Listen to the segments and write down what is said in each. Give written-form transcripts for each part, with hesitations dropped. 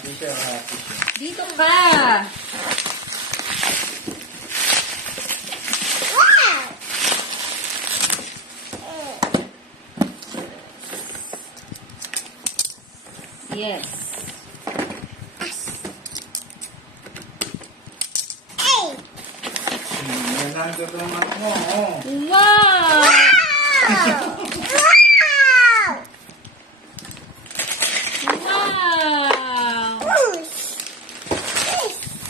Tissue. Dito ka. Yes. Yan lang ito mo. Oh. Wow! Wow!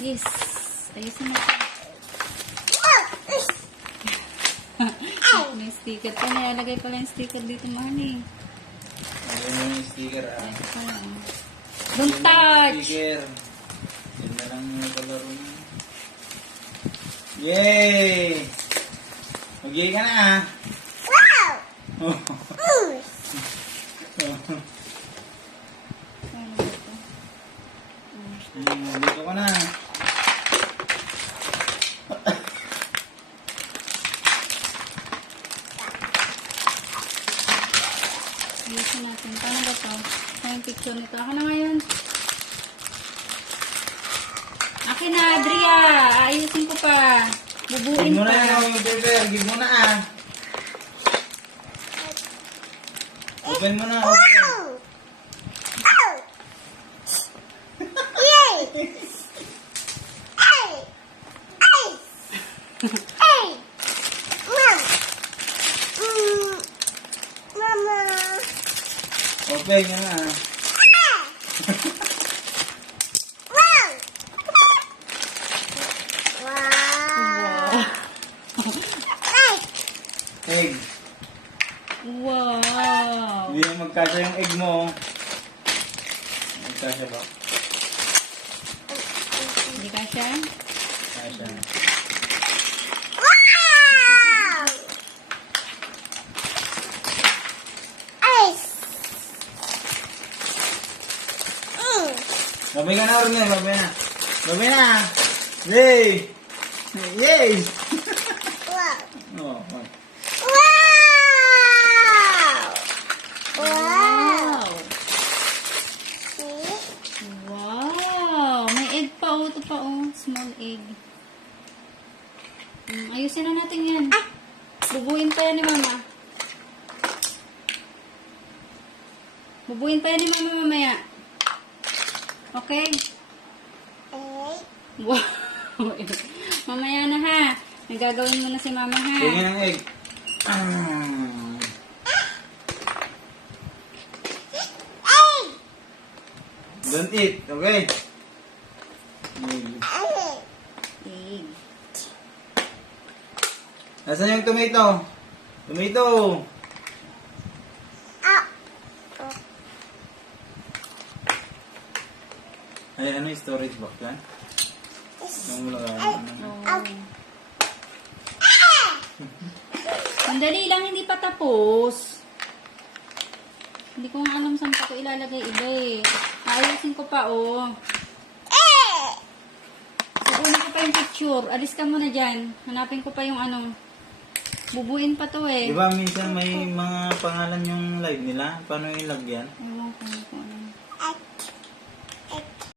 Yes. Ayusin mo. May sticker pa. Nalagay pala yung sticker dito, Manny. Ayun mo yung sticker ah. Ito pala. Don't touch! Sticker. Yan na lang yung kalaro mo. Yay! Mag-yay ka na ah. Ano ba ito? Dito ka na. Ayusin natin. Paano ba ito? Ano yung picture nito? Ako na ngayon. Akin na, Adria. Ayusin ko pa. Bubuin Give mo na pa. yan yung paper. Give mo na ah. Open mo na. Open. Open mo na ah. Egg. Wow. Hindi na magkasya yung egg mo. Magkasya ba? Hindi ka siya? Kasya. Babay ka na rin eh. Babay na. Babay na. Yay! Yay! Oh, oh. Wow. Wow. May egg pa oh. Ito pa oh. Small egg. Ayusin na natin yan. Bubuin pa yan ni Mama. Bubuin pa yan ni Mama mamaya. Okay? Wow. Mamaya na ha. Nagagawin mo na si Mama ha. Tingin ang egg. Don't eat, okay? Egg. Nasaan yung tomato? Tomato! Ay, ano yung storage box yan? Ang wala Oh. Sandali lang, hindi pa tapos. Hindi ko nga alam saan pa ko ilalagay iba eh. Ayusin ko pa oh. Siguro ko pa yung picture. Alis ka muna dyan. Hanapin ko pa yung ano. Bubuin pa to eh. Diba minsan may mga pangalan yung live nila? Paano yung lagyan? Ewan ko.